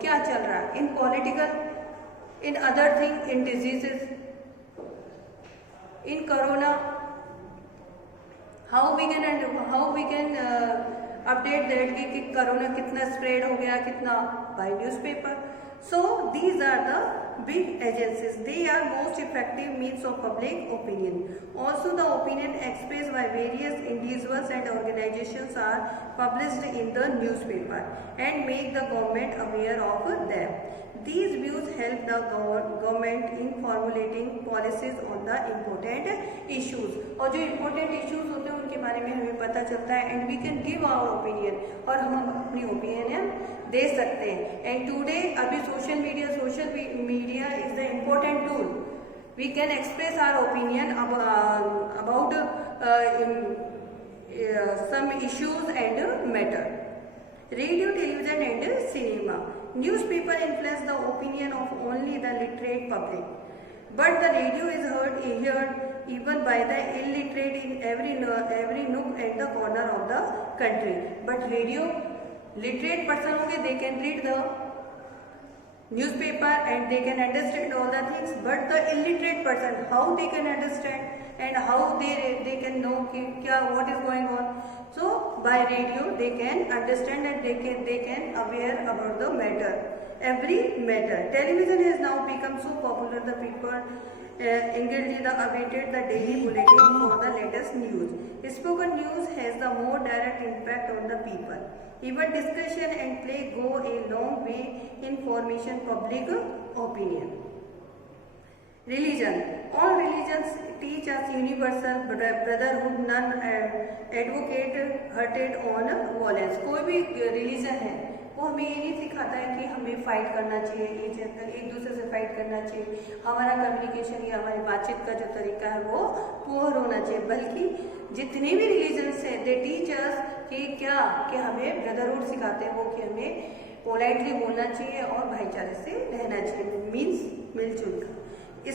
क्या चल रहा है in political, in other thing, in diseases, in corona, how we can update that कि कोरोना कितना स्प्रेड हो गया, कितना, by newspaper. So these are the big agencies. They are most effective means of public opinion. Also, the opinion expressed by various individuals and organizations are published in the newspaper and make the government aware of them. These views help the government in formulating policies on the important issues. और जो important issues होते हैं उनके बारे में हमें पता चलता है and we can give our opinion, और हम अपनी opinion दे सकते हैं. And today अभी social media is the important tool. We can express our opinion about some issues and matter. Radio, television and cinema. Newspaper influence the opinion of only the literate public, but the radio is heard even by the illiterate in every nook and the corner of the country. But radio, literate person होंगे, they can read the newspaper and they can understand all the things, but the illiterate person, how they can understand and how they can know what is going on. So by radio they can understand and they can aware about the matter, every matter. Television has now become so popular, the people eagerly awaited the daily bulletin for the latest news. Spoken news has the more direct impact on the people. Even discussion and play go a long way in formation public opinion. Religion. All religions teach us universal brotherhood, none advocate hatred on violence. कोई भी religion है वो हमें ये नहीं सिखाता है कि हमें फाइट करना चाहिए, एक दूसरे से फाइट करना चाहिए, हमारा कम्युनिकेशन या हमारी बातचीत का जो तरीका है वो पुअर होना चाहिए, बल्कि जितने भी रिलीजन्स हैं दे टीच अस कि हमें ब्रदरहुड सिखाते हैं वो कि हमें पोलाइटली बोलना चाहिए और भाईचारे से रहना चाहिए, मीन्स मिलजुल कर.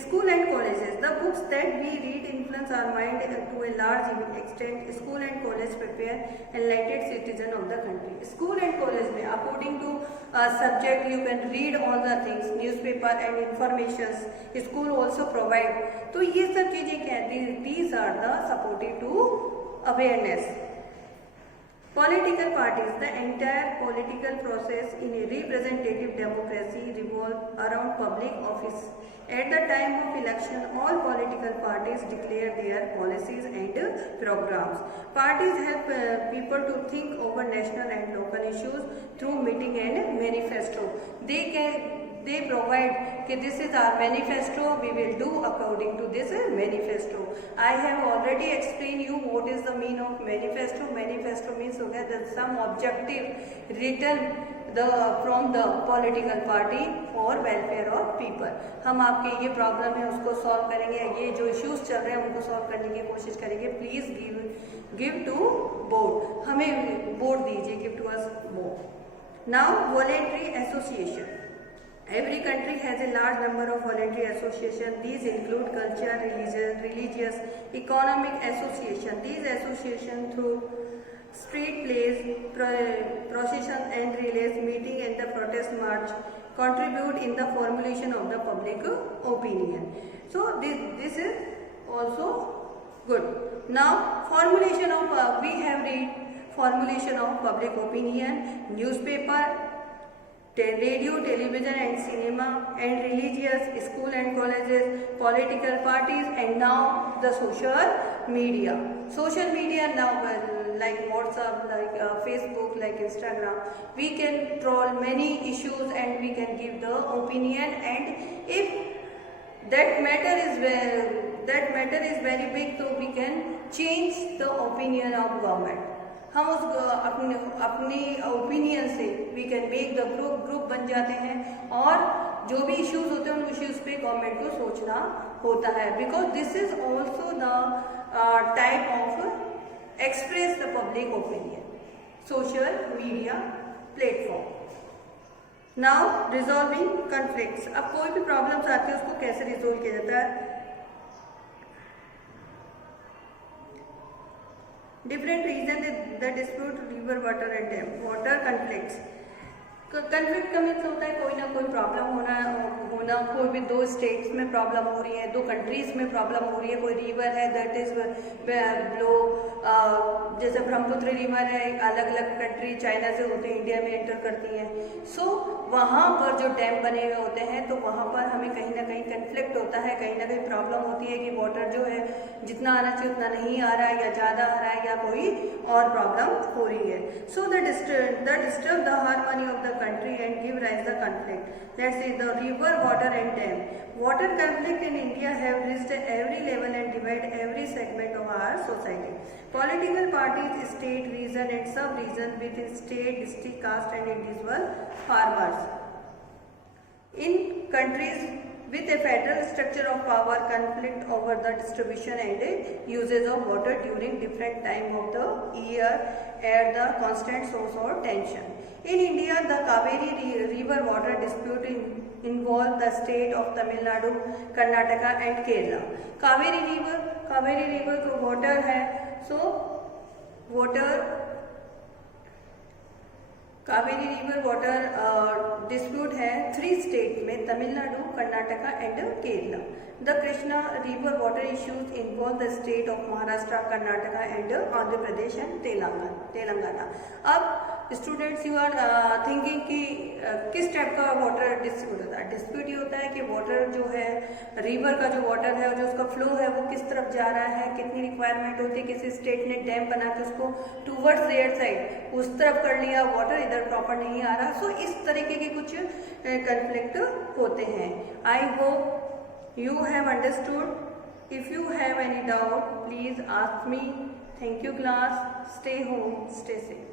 School and colleges. The books that we read influence our mind to a large extent. School and college prepare enlightened citizen of the country. School and college में according to subject you can read all the things, newspaper and informations. School also provide. तो ये सब चीजें क्या हैं? These are the supportive to awareness. Political parties. The entire political process in a representative democracy revolves around public office. At the time of election, all political parties declare their policies and programs. Parties help people to think over national and local issues through meeting and manifesto. They provide that this is our manifesto, we will do according to this manifesto. I have already explained you what is the meaning of manifesto. Manifesto means that some objective written from the political party for welfare of people. हम आपके ये problem है उसको solve करेंगे, ये जो issues चल रहे हैं उनको सॉल्व करने की कोशिश करेंगे. प्लीज गिव टू बोर्ड, हमें बोर्ड दीजिए, give to us board. Now voluntary association. Every country has a large number of voluntary associations. These include culture, religious, economic association. These associations through street plays, procession and relays, meeting and the protest march contribute in the formulation of the public opinion. So this is also good. Now formulation of we have read formulation of public opinion, newspaper, radio, television and cinema, and religious, school and colleges, political parties, and now the social media. Social media now like WhatsApp, like Facebook, like Instagram, we can troll many issues and we can give the opinion, and if that matter is very big, so we can change the opinion of government. हम उस अपनी opinion से we can make the group बन जाते हैं और जो भी इश्यूज होते हैं उन इश्यूज पे गवर्नमेंट को सोचना होता है, because this is also the type of express the public opinion, social media platform. Now resolving conflicts. अब कोई भी प्रॉब्लम्स आती है उसको कैसे रिजोल्व किया जाता है? Different reason the dispute river water and dam. Water conflicts. Conflict का मीन्स होता है कोई प्रॉब्लम होना कोई भी दो स्टेट्स में प्रॉब्लम हो रही है, दो कंट्रीज में प्रॉब्लम हो रही है, कोई रिवर है दैट इज लो, जैसे ब्रह्मपुत्र रिवर है, अलग अलग कंट्री चाइना से होते हैं इंडिया में एंटर करती हैं, सो वहाँ पर जो डैम बने हुए होते हैं तो वहाँ पर हमें कहीं ना कहीं कन्फ्लिक्ट होता है, कहीं ना कहीं प्रॉब्लम होती है कि वाटर जो है जितना आना चाहिए उतना नहीं आ रहा है या ज़्यादा आ रहा है या कोई और प्रॉब्लम हो रही है. So the disturb the harmony of the country and give rise the conflict. Let's see the river, water and dam. Water conflict in India have reached every level and divide every segment of our society. Political parties, state, region and sub-region within state, district, caste and individual farmers. In countries with a federal structure of power, conflict over the distribution and usage of water during different time of the year add the constant source of tension. In India, the Kaveri river water dispute involve the state of Tamil Nadu, Karnataka and Kerala. Kaveri river को water है, so water Kaveri river water dispute है 3 state में, Tamil Nadu, Karnataka and Kerala. The Krishna river water issues involve the state of Maharashtra, Karnataka and Andhra Pradesh and Telangana. अब students you are thinking कि किस type का water dispute होता है. डिस्प्यूट ये होता है कि वाटर जो है रिवर का जो वाटर है और जो उसका फ्लो है वो किस तरफ जा रहा है, कितनी रिक्वायरमेंट होती है, किसी स्टेट ने डैम बना के उसको टूवर्ड्स देयर साइड उस तरफ कर लिया, वाटर इधर प्रॉपर नहीं आ रहा. सो इस तरीके के कुछ कन्फ्लिक्ट होते हैं. I hope you have understood. If you have any doubt please ask me. Thank you class. Stay home, stay safe.